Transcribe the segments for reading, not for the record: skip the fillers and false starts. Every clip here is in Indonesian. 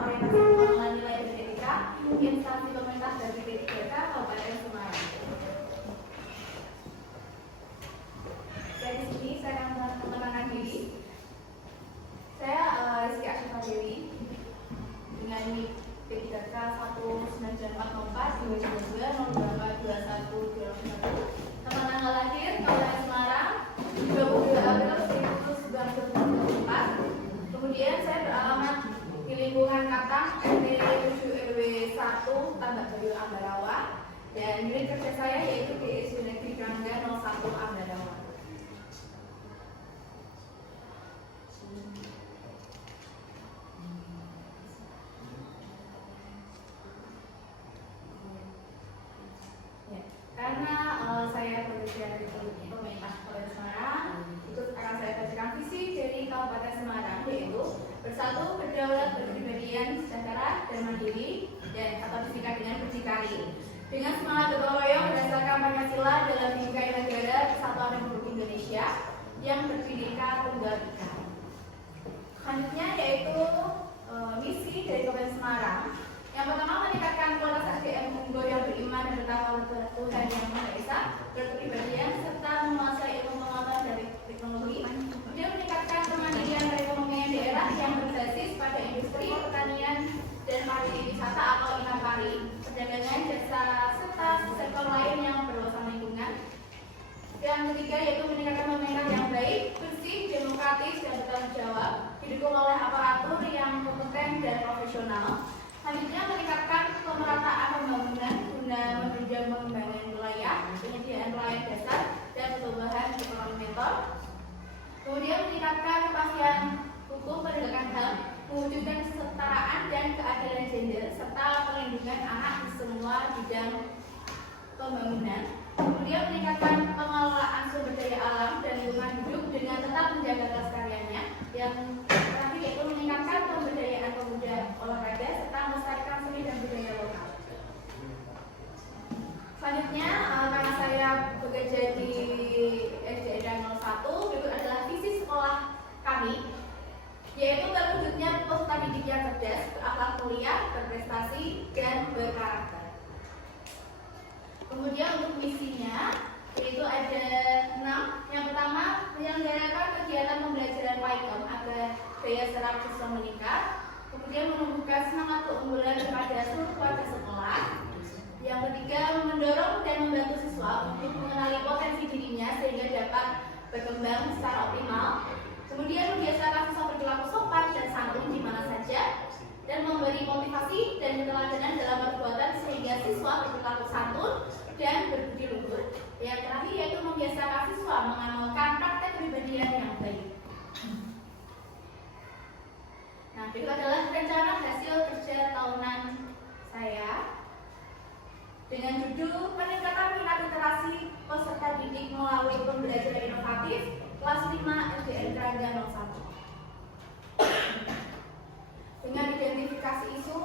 orientasi pengembangan nilai pendidikan instansi pemerintah dari DKI Kabupaten Semarang. Dari sini saya akan mengenalkan diri. Saya Rizky Asyifa Dewi dengan NIK P3K 19404 222 Nama tanggal lahir Kabupaten Semarang 22 April 1994. Kemudian saya beralamat di lingkungan Katang RT 7 RW 1 Tambak Bayu Ambarawa, dan unit kerja saya yaitu di SD Negeri Keranggan 01 Ambarawa. Karena saya bekerja di pemerintah Kabupaten Semarang, itu akan saya bacakan visi dari Kabupaten Semarang, yaitu bersatu, berdaulat, berkepribadian, sejahtera dan mandiri, dan atau disingkat dengan berdikari, dengan semangat gotong royong berdasarkan Pancasila dalam bingkai negara Kesatuan Republik Indonesia yang berbhinneka tunggal ika. Selanjutnya yaitu misi dari Kabupaten Semarang. Yang pertama, meningkatkan kualitas SDM unggul yang beriman dan bertakwa kepada Tuhan Yang Maha Esa, berkepribadian serta menguasai ilmu pengetahuan dari teknologi. Kemudian meningkatkan kemandirian perekonomian daerah yang berbasis pada industri, pertanian, dan pariwisata atau inapari, perdagangan, jasa, serta sektor lain yang berwawasan lingkungan. Yang ketiga yaitu meningkatkan pemerintah yang baik, bersih, demokratis, dan bertanggung jawab, didukung oleh aparatur yang kompeten dan profesional. Selanjutnya, meningkatkan pemerataan pembangunan guna menunjang pengembangan wilayah, penyediaan pelayanan dasar, dan pertumbuhan ekonomi mentor. Kemudian meningkatkan kepastian hukum, penegakan HAM, mewujudkan kesetaraan dan keadilan gender, serta perlindungan anak di semua bidang pembangunan. Kemudian meningkatkan pengelolaan sumber daya alam dan lingkungan hidup dengan tetap menjaga kelestariannya. Yang terakhir yaitu meningkatkan pemberdayaan pemuda olahraga serta melestarikan seni dan budaya lokal. Selanjutnya, karena saya bekerja di SDN 01, berikut adalah visi sekolah kami, yaitu terwujudnya peserta didik yang cerdas, berakhlak mulia, berprestasi, dan berkarakter. Kemudian untuk misinya, yaitu ada 6. Yang pertama, menyelenggarakan kegiatan pembelajaran PAIKOM agar daya serap siswa meningkat. Kemudian menumbuhkan semangat keunggulan kepada seluruh keluarga sekolah. Yang ketiga, mendorong dan membantu siswa untuk mengenali potensi dirinya sehingga dapat berkembang secara optimal. Kemudian membiasakan siswa berperilaku sopan dan santun di mana saja, dan memberi motivasi dan keteladanan dalam perbuatan sehingga siswa berperilaku santun dan berbudi luhur. Yang terakhir yaitu membiasakan siswa mengamalkan praktek kepribadian yang baik. Nah, berikut adalah rencana hasil kerja tahunan saya dengan judul peningkatan minat literasi peserta didik melalui pembelajaran inovatif kelas 5 SDN Keranggan 01. Dengan identifikasi isu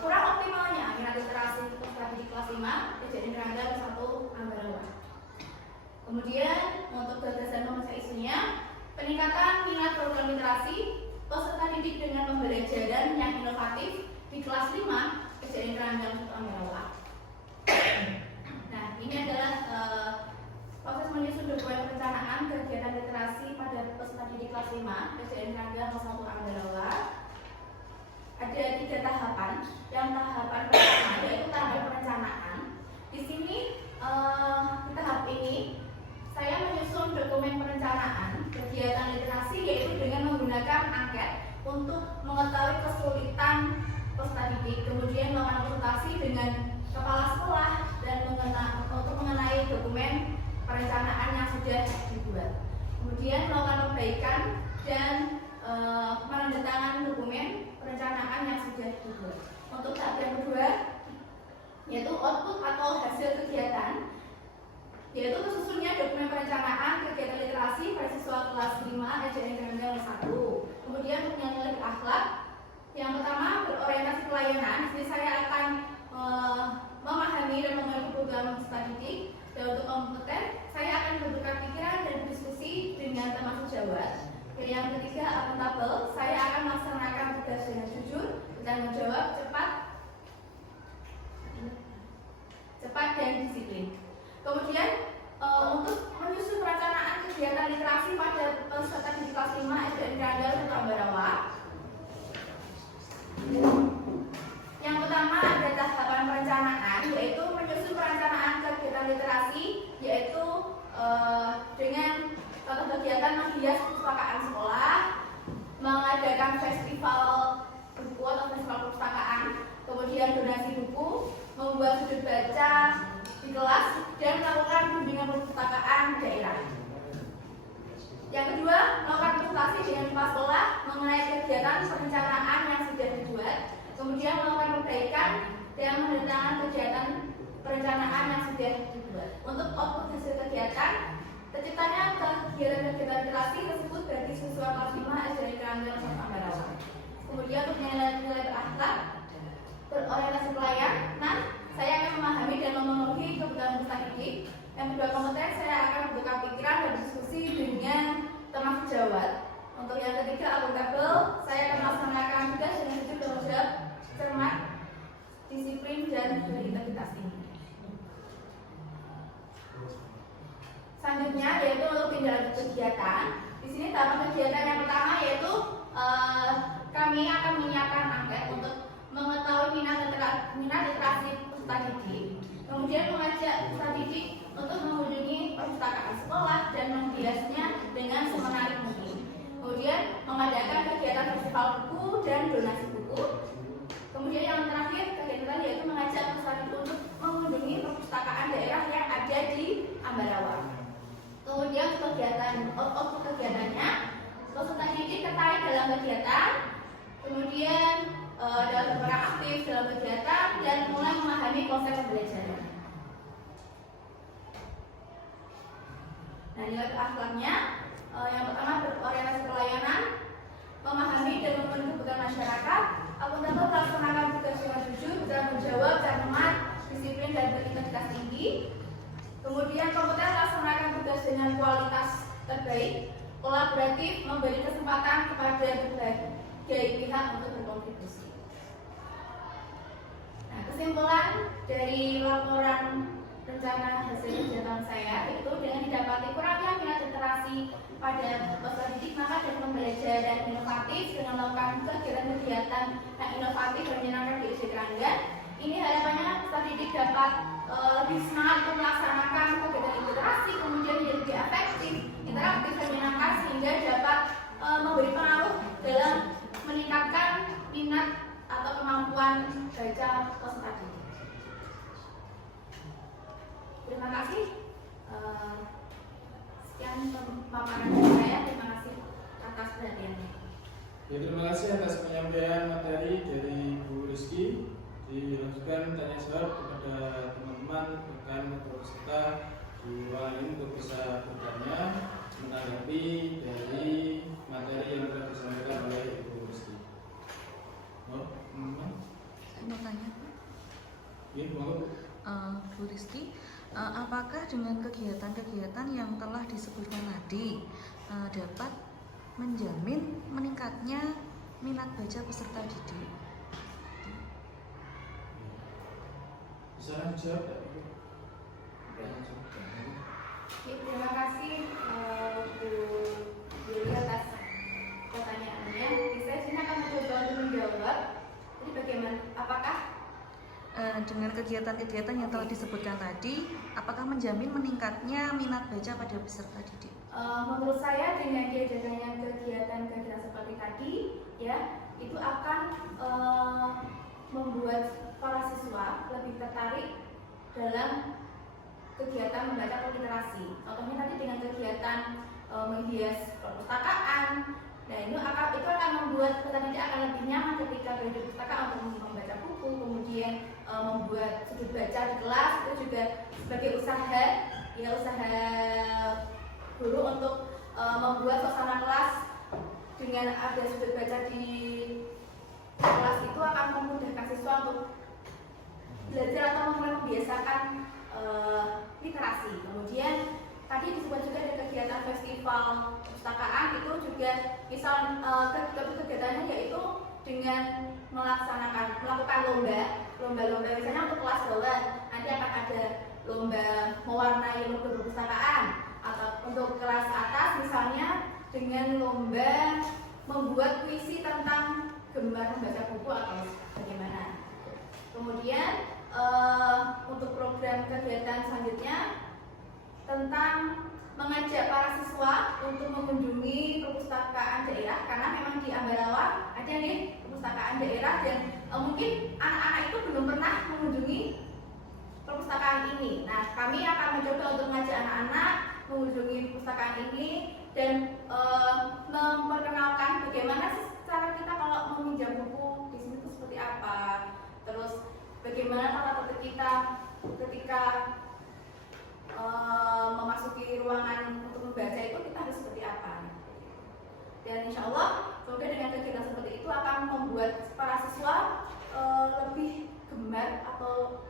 kurang optimalnya minat literasi peserta didik kelas 5 SDN Keranggan 01 Ambarawa. Kemudian untuk gagasan membaca isunya, peningkatan minat program literasi peserta didik dengan pembelajaran yang inovatif di kelas 5 SDN Keranggan 01 Ambarawa. Nah, ini adalah proses menyusun dokumen perencanaan kegiatan literasi pada peserta didik kelas 5 SDN Keranggan 01 Ambarawa. Ada 3 tahapan. Yang tahapan pertama yaitu tahapan perencanaan. Di sini di tahap ini saya menyusun dokumen perencanaan kegiatan literasi yaitu dengan menggunakan angket untuk mengetahui kesulitan peserta didik, kemudian melakukan konsultasi dengan kepala sekolah dan untuk mengenai dokumen perencanaan yang sudah dibuat. Kemudian melakukan perbaikan dan menandatangani dokumen perencanaan yang sudah dibuat. Untuk tahap yang kedua yaitu output atau hasil kegiatan, yaitu tersusunnya dokumen perencanaan kegiatan literasi pada siswa kelas 5 SDN Keranggan 01. Kemudian untuk yang lebih akhlak, yang pertama berorientasi pelayanan. Di sini saya akan memahami dan mengerti program peserta didik, dan untuk kompeten saya akan bertukar pikiran dan berdiskusi dengan teman sejawat. Dan yang ketiga akuntabel, saya akan melaksanakan tugas dengan jujur bertanggung jawab, cepat dan disiplin. Kemudian untuk menyusun perencanaan kegiatan literasi pada peserta didik kelas 5 SDN Kerandal Kota Ambarawa. Yang pertama ada tahapan perencanaan, yaitu menyusun perencanaan kegiatan literasi, yaitu dengan contoh kegiatan menghias perpustakaan sekolah, mengadakan festival buku atau festival perpustakaan, kemudian donasi buku, membuat sudut baca di kelas, dan melakukan bimbingan perpustakaan daerah. Yang kedua, melakukan konsultasi dengan kepala sekolah mengenai kegiatan perencanaan yang sudah dibuat, kemudian melakukan perbaikan dan menandatangani kegiatan perencanaan yang sudah dibuat. Untuk output hasil kegiatan, terciptanya kegiatan-kegiatan literasi tersebut bagi siswa kelas 5 SDN Kerandal Kota Ambarawa. Kemudian untuk nilai-nilai berakhlak, berorientasi pelayanan, saya akan memahami dan memenuhi kebutuhan peserta didik. Yang kedua, kompeten, saya akan membuka pikiran dan berdiskusi dengan teman sejawat. Untuk yang ketiga, akuntabel, saya akan melaksanakan tugas dengan jujur, tanggung jawab, cermat, disiplin, dan berintegritas tinggi. Selanjutnya yaitu untuk tindak lanjut kegiatan. Di sini tahapan kegiatan yang pertama yaitu kami akan menyiapkan angket untuk mengetahui minat literasi peserta didik. Kemudian mengajak peserta didik untuk mengunjungi perpustakaan sekolah dan menghiasnya dengan semenarik mungkin. Kemudian mengadakan kegiatan festival buku dan donasi buku. Kemudian yang terakhir kegiatan yaitu mengajak peserta didik untuk mengunjungi perpustakaan daerah yang ada di Ambarawa. Kemudian kegiatannya, peserta didik tertarik dalam kegiatan, kemudian dalam berperan aktif dalam kegiatan dan mulai memahami konsep pembelajaran. Nah, nilai akhlaknya yang pertama berorientasi pelayanan, memahami dan memenuhi kebutuhan masyarakat, akuntabel, melaksanakan tugas dengan jujur, bertanggung jawab, cermat, disiplin dan berintegritas tinggi. Kemudian kompeten, melaksanakan tugas dengan kualitas terbaik, kolaboratif, memberi kesempatan kepada berbagai pihak untuk berkontribusi. Nah, kesimpulan dari laporan rencana hasil kegiatan saya itu dengan didapati kurangnya minat literasi pada peserta didik, maka dengan pembelajaran inovatif dengan melakukan kegiatan-kegiatan yang inovatif dan menyenangkan di SD Kerandal, ini harapannya peserta didik dapat lebih semangat untuk melaksanakan kegiatan literasi, kemudian menjadi lebih efektif, interaktif dan menyenangkan sehingga dapat memberi pengaruh dalam meningkatkan minat atau kemampuan baca peserta didik. Terima kasih. Sekian paparan dari saya. Terima kasih atas perhatiannya. Ya, terima kasih atas penyampaian materi dari Bu Rizky. Dilanjutkan tanya jawab kepada teman-teman rekan atau peserta di ruangan ini untuk bisa bertanya menanggapi dari materi yang telah disampaikan oleh Ibu Rizky. Saya mau tanya, Ya, Bu. Bu Rizky, apakah dengan kegiatan-kegiatan yang telah disebutkan tadi dapat menjamin meningkatnya minat baca peserta didik? Bisa dijawab tak? Terima kasih Bu Yuli atas pertanyaannya. Saya sini akan mencoba untuk menjawab. Jadi bagaimana? Apakah dengan kegiatan-kegiatan yang telah disebutkan tadi, apakah menjamin meningkatnya minat baca pada peserta didik? Menurut saya dengan diadakannya kegiatan-kegiatan seperti tadi, ya, itu akan membuat para siswa lebih tertarik dalam kegiatan membaca literasi. Contohnya tadi dengan kegiatan menghias perpustakaan. Nah, itu akan membuat peserta didik akan lebih nyaman ketika berada di perpustakaan untuk membaca buku, kemudian membuat sudut baca di kelas. Itu juga sebagai usaha guru untuk membuat suasana kelas dengan ada sudut baca di kelas itu akan memudahkan siswa untuk belajar atau membiasakan literasi. Kemudian tadi disebut juga ada kegiatan festival perpustakaan, itu juga misal kegiatannya yaitu dengan melakukan lomba misalnya untuk kelas bawah nanti akan ada lomba mewarnai logo perpustakaan, atau untuk kelas atas misalnya dengan lomba membuat puisi tentang gemar membaca buku atau bagaimana. Kemudian untuk program kegiatan selanjutnya tentang mengajak para siswa untuk mengunjungi perpustakaan daerah, karena memang di Ambarawa ada nih perpustakaan daerah dan mungkin anak-anak itu belum pernah mengunjungi perpustakaan ini. Nah, kami akan mencoba untuk mengajak anak-anak mengunjungi perpustakaan ini dan memperkenalkan bagaimana sih cara kita kalau meminjam buku di sini itu seperti apa. Terus bagaimana tata tertib kita ketika memasuki ruangan untuk membaca itu kita harus seperti apa. Dan insya Allah semoga dengan kegiatan seperti itu akan membuat para siswa lebih gemar atau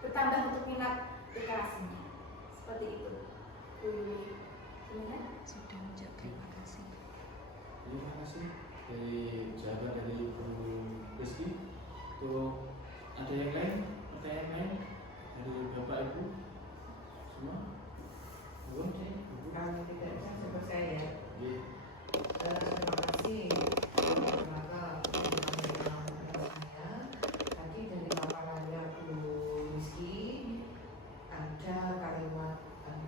bertambah untuk minat literasinya. Seperti itu. Sudah menjawab, terima kasih. Terima kasih dari jawaban dari Bu Rizky. Untuk ada yang lain, pertanyaan lain dari Bapak Ibu semua? Belum? Kalau tidak seperti saya. Iya. Terima kasih. Tadi dari paparannya Bu Rizky ada kalimat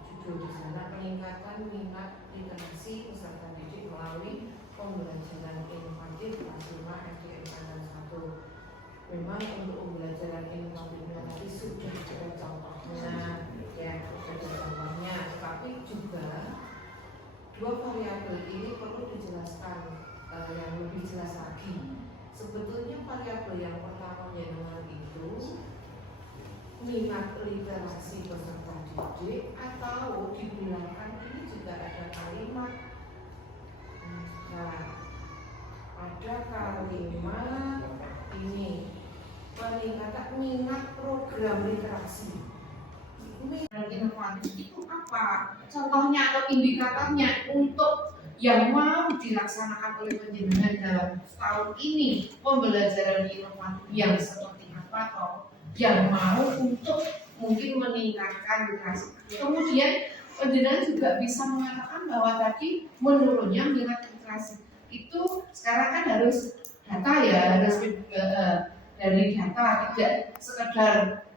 judul di sana, peningkatan minat literasi peserta didik melalui pembelajaran inovatif kelas 5 SD Angkatan 1. Memang untuk pembelajaran inovatifnya tadi sudah ada contohnya, ya sudah ada contohnya, tapi juga dua variabel ini perlu dijelaskan yang lebih jelas lagi. Sebetulnya variabel yang pertama dengan itu minat literasi peserta didik, atau dibilangkan ini juga ada kalimat, nah ada kalimat ini peningkatan minat program literasi. Minat inovatif itu apa? Contohnya atau indikatornya untuk yang mau dilaksanakan oleh penjenengan dalam tahun ini, pembelajaran inovatif yang seperti apa, atau yang mau untuk mungkin meningkatkan literasi. Kemudian penjenengan juga bisa mengatakan bahwa tadi menurunnya minat literasi itu sekarang kan harus data ya, harus dari data, tidak sekedar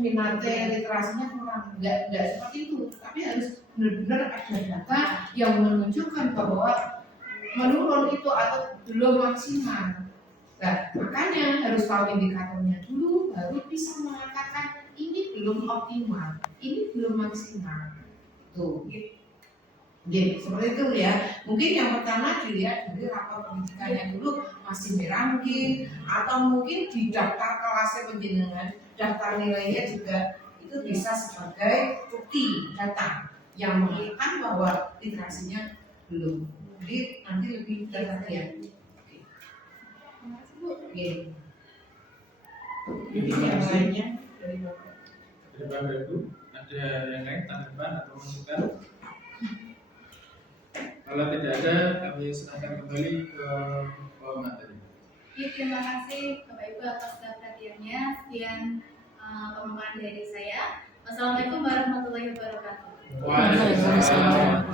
minatnya literasinya kurang, enggak seperti itu, tapi harus benar-benar ada data yang menunjukkan bahwa menurun itu atau belum maksimal. Nah, makanya harus tahu indikatornya dulu, baru bisa mengatakan ini belum optimal, ini belum maksimal. Tuh, jadi seperti itu ya. Mungkin yang pertama dilihat dari rapor pendidikannya dulu masih merah mungkin, atau mungkin di daftar kelasnya penjenengan, daftar nilainya juga itu bisa sebagai bukti data yang menunjukkan bahwa literasinya belum. Jadi nanti lebih data ya. Oke. Terima Yang kasih. lainnya dari Bapak. Dari Bapak Ibu, ada yang lain tanggapan atau masukan? Kalau tidak ada, kami serahkan kembali ke materi. Ya, terima kasih Bapak Ibu atas perhatiannya. Sekian pemaparan dari saya. Wassalamualaikum warahmatullahi wabarakatuh. Waalaikumsalam.